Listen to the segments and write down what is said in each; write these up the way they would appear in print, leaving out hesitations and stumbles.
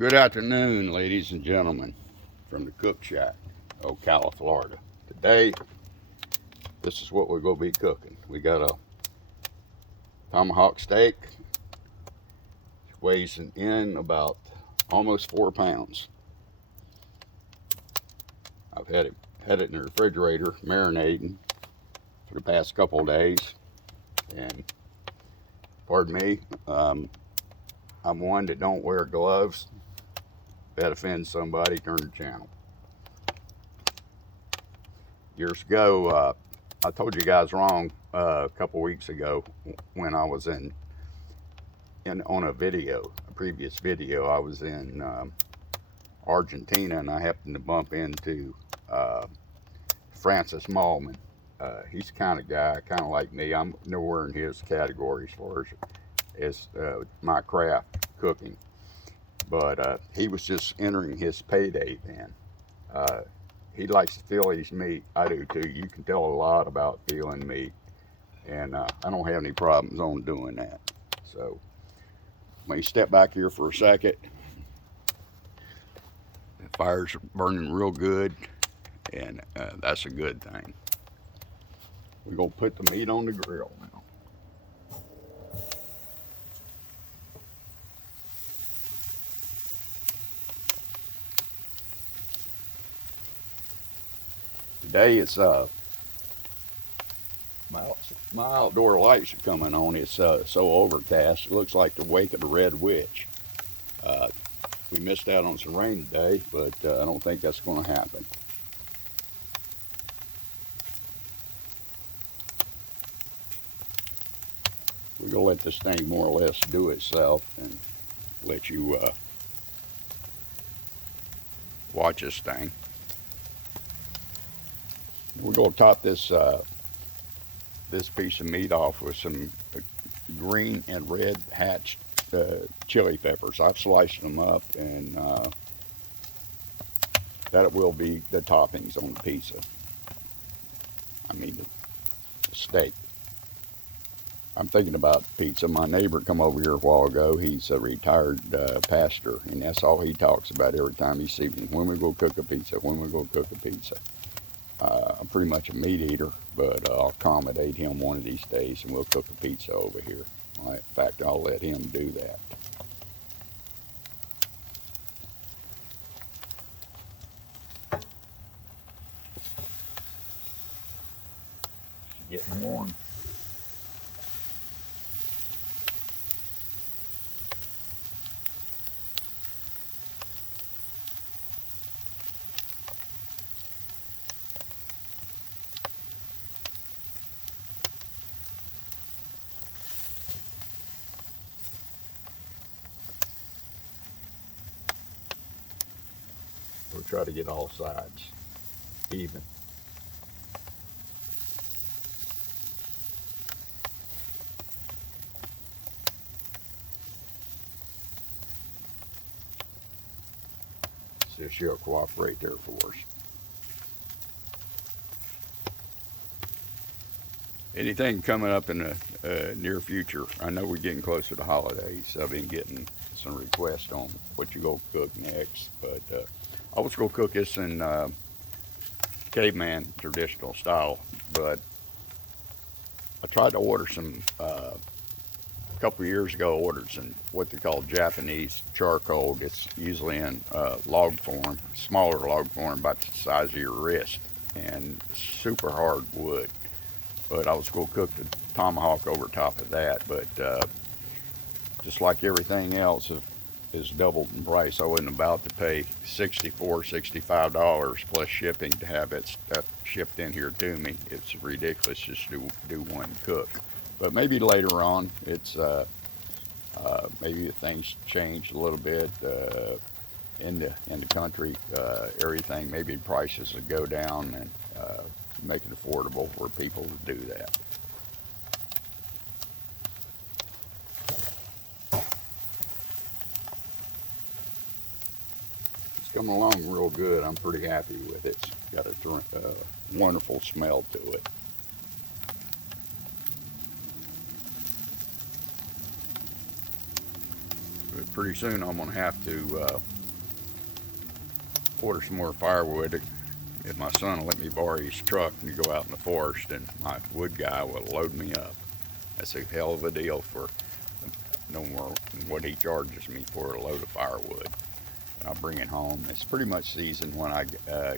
Good afternoon, ladies and gentlemen, from the Cook Shack, Ocala, Florida. Today, this is what we're going to be cooking. We got a Tomahawk steak. It weighs in about almost 4 pounds. I've had it in the refrigerator marinating for the past couple of days, and pardon me, I'm one that don't wear gloves. If that offends somebody, turn the channel. Years ago, I told you guys wrong a couple weeks ago when I was on a previous video. I was in Argentina, and I happened to bump into Francis Mallman. He's the kind of guy, kind of like me. I'm nowhere in his category as far as my craft cooking, but he was just entering his payday then. He likes to feel his meat. I do too. You can tell a lot about feeling meat, and I don't have any problems on doing that. So let me step back here for a second. The fire's burning real good, and that's a good thing. We're gonna put the meat on the grill now. Today it's my outdoor lights are coming on. It's so overcast. It looks like the wake of the Red Witch. We missed out on some rain today, but I don't think that's going to happen. We're going to let this thing more or less do itself and let you watch this thing. We're going to top this this piece of meat off with some green and red hatched chili peppers. I've sliced them up, and that will be the toppings on the pizza. I mean the steak. I'm thinking about pizza. My neighbor come over here a while ago. He's a retired pastor, and that's all he talks about every time he sees me. When we go cook a pizza, when we go cook a pizza. I'm pretty much a meat eater, but I'll accommodate him one of these days, and we'll cook a pizza over here. In fact, I'll let him do that. It's getting warm. We'll try to get all sides even. See if she'll cooperate there for us. Anything coming up in the near future? I know we're getting close to the holidays. I've been getting some requests on what you go cook next, but I was going to cook this in caveman traditional style, but I tried to order some, a couple of years ago, I ordered some what they call Japanese charcoal. It's usually in log form, smaller log form, about the size of your wrist, and super hard wood. But I was going to cook the tomahawk over top of that, but just like everything else, is doubled in price. I wasn't about to pay $64, $65 plus shipping to have that stuff shipped in here to me. It's ridiculous just to do one cook. But maybe later on, it's maybe things change a little bit in the country. Everything, maybe prices will go down and make it affordable for people to do that. Coming along real good. I'm pretty happy with it. It's got a wonderful smell to it. pretty soon I'm gonna have to order some more firewood. If my son will let me borrow his truck and go out in the forest, and my wood guy will load me up. That's a hell of a deal for no more than what he charges me for a load of firewood. And I bring it home. It's pretty much seasoned when I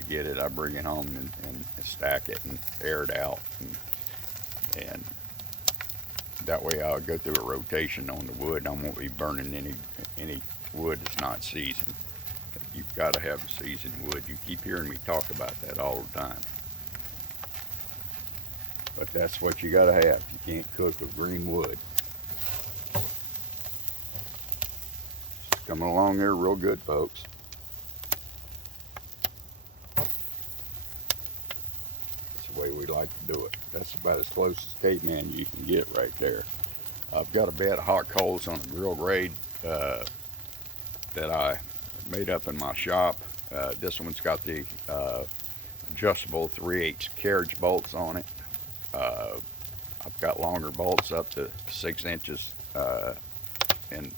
get it. I bring it home and stack it and air it out, and that way I'll go through a rotation on the wood. I won't be burning any wood that's not seasoned. You've got to have seasoned wood. You keep hearing me talk about that all the time. But that's what you got to have. You can't cook with green wood. It's coming along there real good, folks. That's the way we like to do it. That's about as close as caveman you can get right there. I've got a bed of hot coals on a grill grate that I made up in my shop. This one's got the adjustable 3/8 carriage bolts on it. I've got longer bolts up to 6 inches, and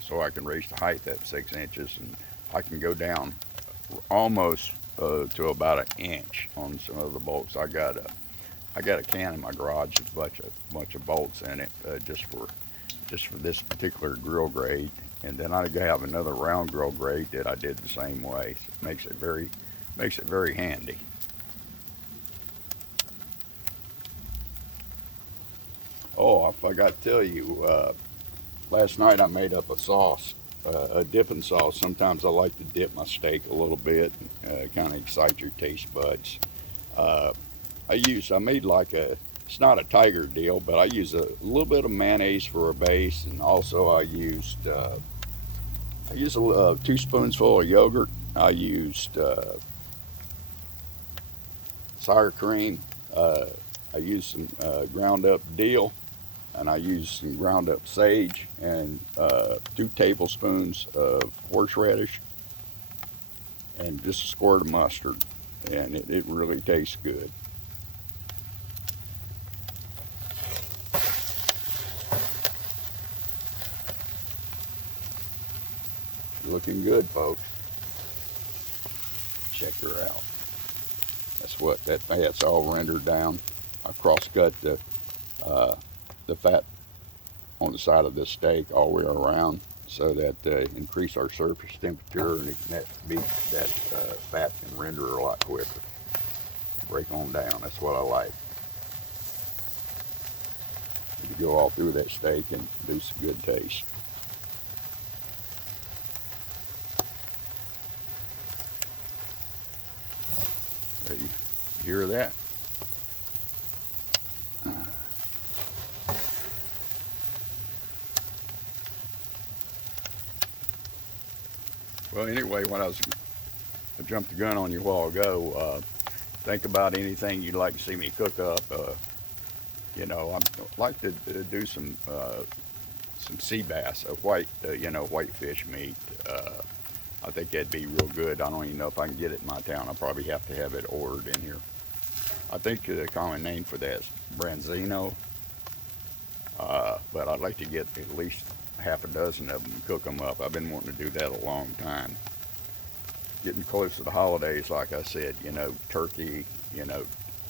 so I can raise the height up 6 inches, and I can go down almost to about 1 inch on some of the bolts. I got a can in my garage with a bunch of bolts in it, just for this particular grill grate. And then I have another round grill grate that I did the same way. So it makes it very handy. Oh, I forgot to tell you, last night I made up a sauce, a dipping sauce. Sometimes I like to dip my steak a little bit, kind of excite your taste buds. I made like it's not a tiger deal, but I use a little bit of mayonnaise for a base, and also I used 2 spoonsful of yogurt. I used sour cream. I used some ground up dill, and I used some ground up sage, and 2 tablespoons of horseradish, and just a squirt of mustard, and it really tastes good. Looking good, folks. Check her out. That's what that fat's all rendered down. I cross-cut the fat on the side of this steak all the way around, so that increase our surface temperature, and that fat can render a lot quicker. Break on down. That's what I like. You go all through that steak and produce a good taste. You hear that? Well, anyway, I jumped the gun on you a while ago. Think about anything you'd like to see me cook up. I'd like to do some sea bass, white fish meat. I think that'd be real good. I don't even know if I can get it in my town. I'll probably have to have it ordered in here. I think the common name for that is branzino, but I'd like to get at least half a dozen of them and cook them up. I've been wanting to do that a long time. Getting close to the holidays, like I said, turkey,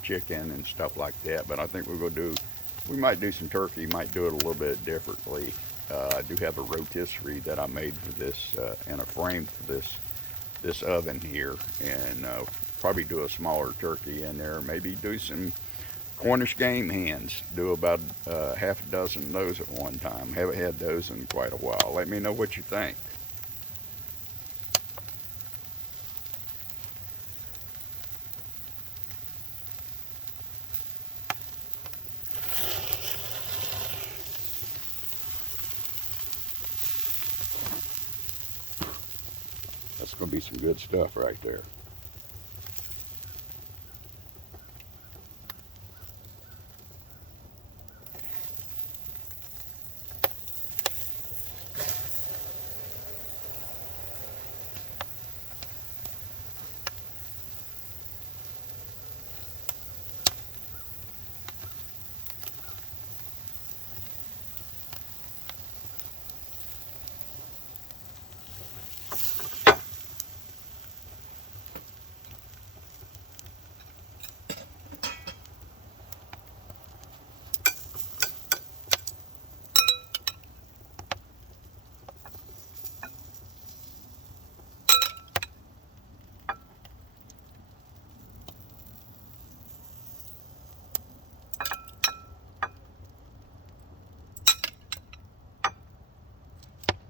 chicken and stuff like that. But I think we might do some turkey, might do it a little bit differently. I do have a rotisserie that I made for this, and a frame for this oven here, and probably do a smaller turkey in there. Maybe do some Cornish game hens. Do about half a dozen of those at one time. Haven't had those in quite a while. Let me know what you think. That's going to be some good stuff right there.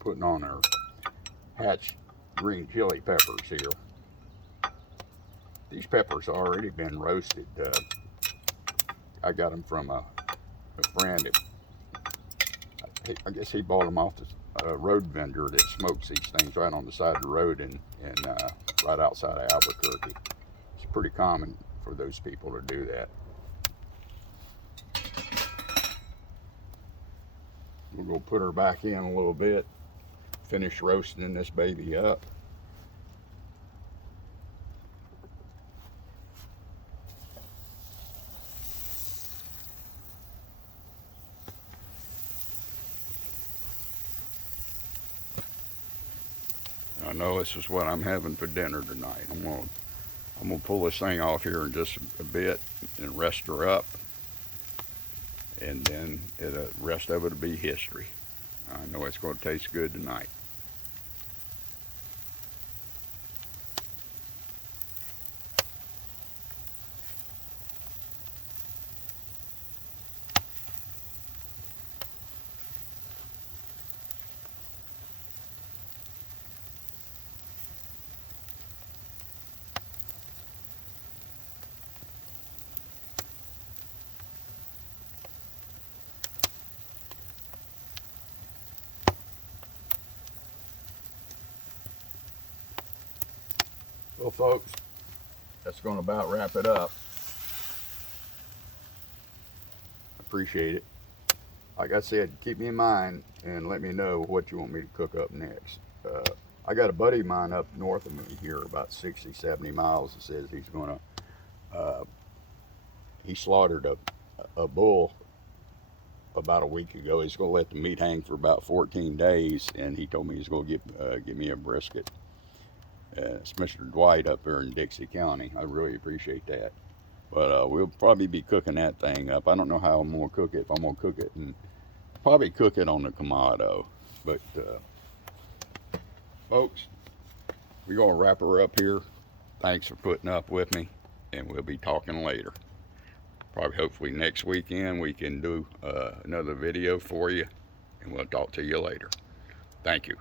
putting on our Hatch green chili peppers here. These peppers have already been roasted. I got them from a friend. I guess he bought them off the road vendor that smokes these things right on the side of the road and right outside of Albuquerque. It's pretty common for those people to do that. We're going to put her back in a little bit, finish roasting this baby up. I know this is what I'm having for dinner tonight. I'm gonna pull this thing off here in just a bit and rest her up, and then the rest of it will be history. I know it's going to taste good tonight. Well, folks, that's going to about wrap it up. Appreciate it. Like I said, keep me in mind and let me know what you want me to cook up next. I got a buddy of mine up north of me here, about 60, 70 miles, that says he's going to, he slaughtered a bull about a week ago. He's going to let the meat hang for about 14 days, and he told me he's going to give me a brisket. It's Mr. Dwight up there in Dixie County. I really appreciate that. But we'll probably be cooking that thing up. I don't know how I'm going to cook it. If I'm going to cook it, and probably cook it on the Kamado. But folks, we're going to wrap her up here. Thanks for putting up with me, and we'll be talking later. Probably hopefully next weekend we can do another video for you, and we'll talk to you later. Thank you.